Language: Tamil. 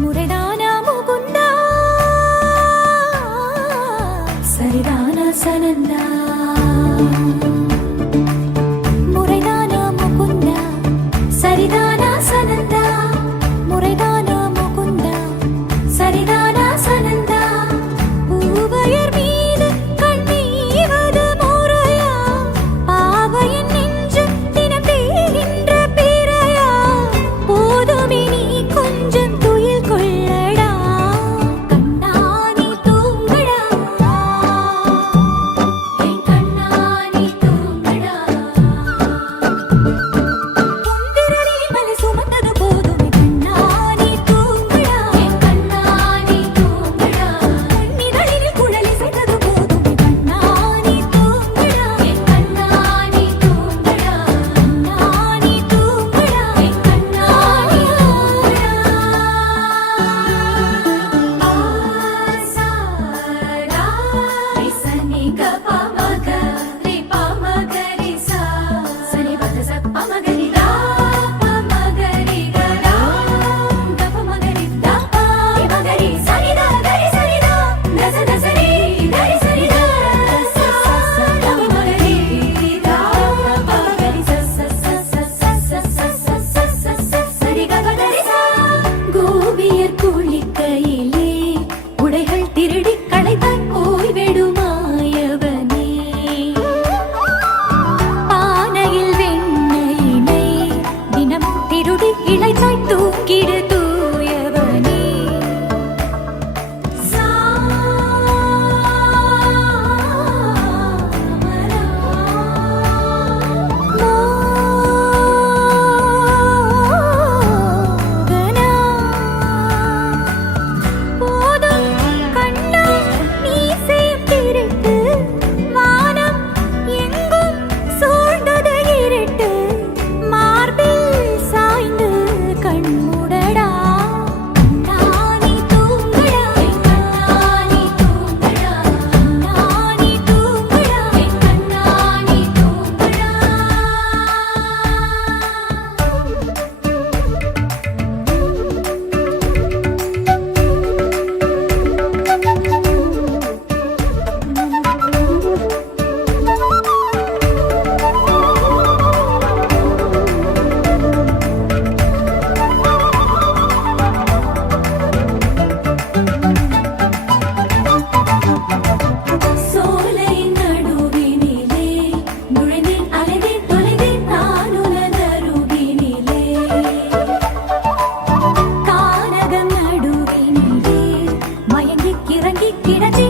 முறைதானா முகுந்தா சரிதானா சனந்தா முறைதானா முகுந்தா சரிதானா சனந்தா முறைதானா முகுந்தா சரிதானா சனந்தா பூவையர் மீது கண்ணீவது முறையா பாவையின் நெஞ்சு தினம் தேகின்ற பிறையா போதுமே நீ கொஞ்சம் துயில் கொள்ளடா கண்ணானி தூங்கடா என் கண்ணானி தூங்கடா பொன்விரலில் மலை சுமந்தது போதுமே கண்ணானி தூங்கடா என் கண்ணானி தூங்கடா பொன்னிதழில் குழலி செய்தது போதுமே கண்ணானி தூங்கடா என் கண்ணானி தூங்கடா கண்ணானி தூங்கடா என் கண்ணானி ஆசாடா ரிசனி கபமக ரிபமகரிசா சனி பதச பமகரிரா பமகரி கரா கபமகரி தபா மகரி சரிதா கரி சரிதா நச நசரி கரி சரிதா சா பமகரி தா பமகரி ச சரி கபதரிசா கோபியர் குளிக்கையிலே உடைகள் திருடி களைத்தாய் போய்விடுமாயவனே பானையில் வெண்ணையினை தினம் திருடி இளைத்தாய் தூக்கிடு தூயவனே மோகனா போதும் கண்ணா நீ செய்யும் திருட்டு வானம் எங்கும் சூழ்ந்தது இருட்டு மார்பில் சாய்ந்து கண்மூடடா கண்ணானி தூங்கடா கண்ணானி தூங்கடா கண்ணானி தூங்கடா கண்ணானி தூங்கடா சோலையின் நடுவினிலே நுழைந்தேன் அலைந்தேன் தொலைந்தேன் நான் உனதருகினிலே கானகம் நடுவினிலே மயங்கி கிறங்கி கிடந்தேன்